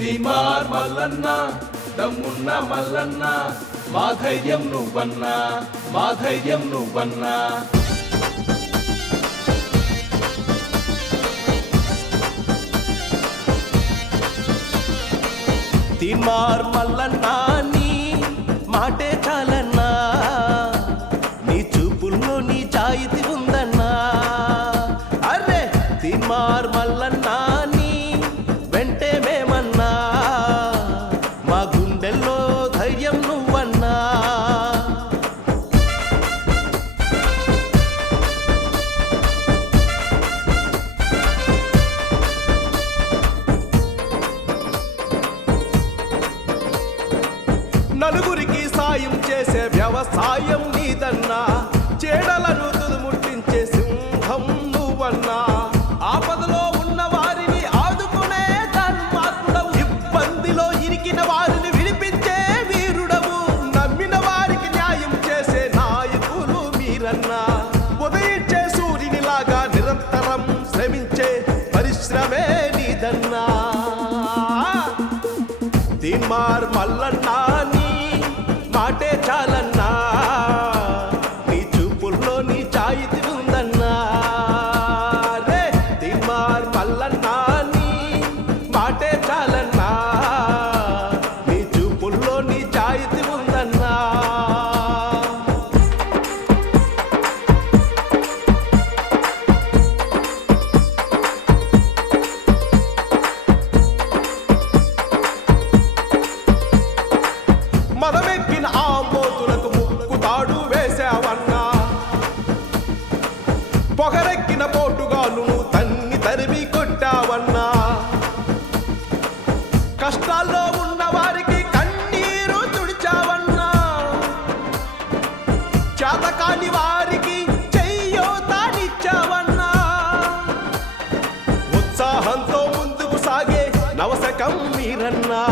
తిమార్ మల్లన్న దమ్మున్న మల్లన్న మా ధైర్యం నువ్వన్నా మా ధైర్యం నువ్వన్నా. తిమార్ మల్లన్నా వ్యవసాయం చేసే వ్యవసాయం నీదన్నా. చేడలను తుదుముట్టించే సింహం నువ్వన్నా. ఆపదలో ఉన్న వారిని ఆదుకునే ధర్మాత్ముడవు. ఇబ్బందిలో ఇరికిన వారిని వినిపించే వీరుడవు. నమ్మిన వారికి న్యాయం చేసే నాయకులు మీరన్నా. ఉదయించే సూర్యునిలాగా నిరంతరం శ్రమించే పరిశ్రమే నీదన్నా. దిమార్ మల్లన్న ಚಾಲನ್ನ పోటుగాను తన్ని తరిమి కొట్టావన్నా. కష్టాల్లో ఉన్న వారికి కన్నీరు తుడిచావన్నా. చేతకాని వారికి చెయ్యోతానిచ్చావన్నా ఉత్సాహంతో ముందుకు సాగే నవశకం మీరన్నా.